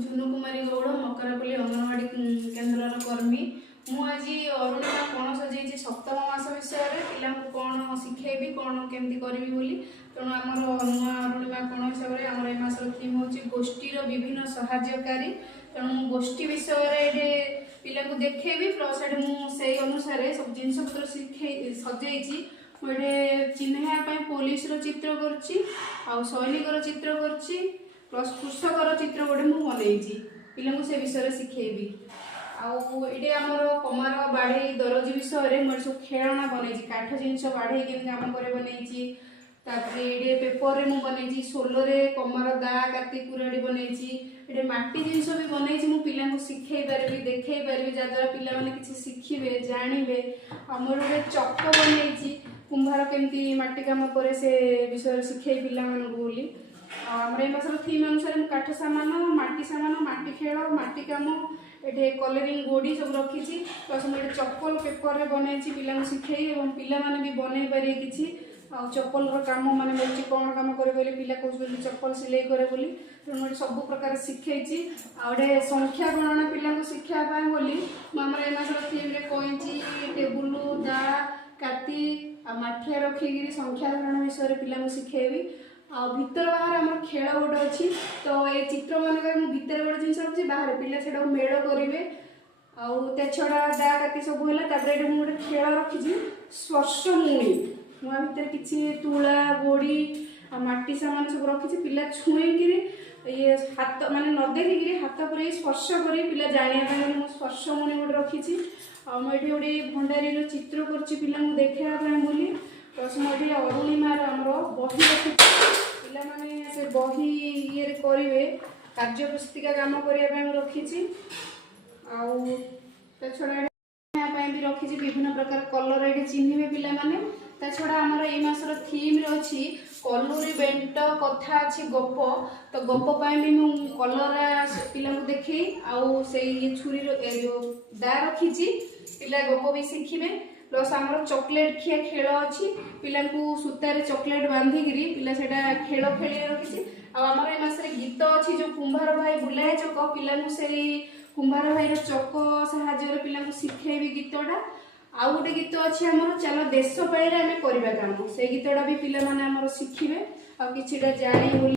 झुनु कुमारी गौड़ मकरापल्ली अंगनवाड़ी केन्द्र कर्मी मु आज अरुणिमा कौन सजाई सप्तम मास विषय पिला कौन शिखेबी कौन केमती करी बोली तेणु आमर नुआ अरुणिमा कौन हिसाब से आम मासर थीम हूँ गोष्ठीर विभिन्न सहायकारी तेणु गोष्ठी विषय पिला देखेबी प्लस मुझे अनुसार सब जिनस पत्र सजाई मुझे चिन्हवाई पुलिस चित्र कर सैनिकर चित्र कर प्लस कृषकर चित्र गोटे मुझे बनई पिला से विषय शिखेबी आउे आमर कमार बाढ़े दरजी विषय मुझे सब खेलना बनई काठ जिनस बाढ़े के कम कर बनई ये पेपर में बनई सोलर कमार दा काटी कुराड़ी बनई माटी जिनस भी बनई पिला शिखे पारि देखे पारि जहाद्वारा पिला किसी शिखे जानवे मोर गोटे चक बनई कुंभार केमती माटी कम करे से विषय शिखे पिला बोली आमर मासर थीम अनुसार काठ सामान माटी खेल माटी कम ये कलरिंग गोड़ी सब रखी प्लस मुझे चप्पल पेपर बनई पिला शिखे पिला भी बनई पारे कि चप्पल कम मान मिलूँ कौन कम करे पिला कौन चप्पल सिलाई करे बोली तेणु मुझे सब प्रकार शिखे आउे संख्या गणना पिला शिखापी बोली मुझे मासर थीम कईची टेबुल दा काती माठिया रखिकी संख्या गणना विषय पिला शिखेबी भितर बाहर आम खेल गोटे अच्छी तो ये चित्र मानक भितर गोटे जिन रखी बाहर पिला से मेड़ करेंगे आउ छड़ा दा काती सब है गोटे खेल रखी स्पर्श मुणी मुआ भितर किसी तुला गोड़ी माटी सामान सब रखी पिला छुईकि ये हाथ माने न देखिकी हाथ पर स्पर्श कर पिला जाना स्पर्श मुणी गोटे रखी मुझे गोटे भंडारी चित्र कर देखा बोली प्लस मुझे अरुणिमार आमर बही रखी पिला माने से बही ये करेंगे कार्यपुस्तिका कम करने रखी छड़ा भी रखी विभिन्न प्रकार कलर ये चिन्हे पिला माने छड़ा आमर ये मासर थीम अच्छी कलुरी बेंट कथा अच्छी गप तो गप भी मु कलर पिला देखे आउ से छुरी दा रखी पिला गप भी शिखे प्लस आमर चॉकलेट खिया खेल अच्छी पिला सूतार चॉकलेट बांधिकी पिला से खेल खेल रखी आमर मसरे गीत अच्छी जो कुंभार भाई बुलाए चक पिला से कुंभार भाई चक साहाଯ୍य पिला शिखेबी गीतटा आउ गोटे गीत अच्छी आमर चलो देश पाइले आम करवा काम से गीतटा भी पिला माने आमर शिखे आ कि जाने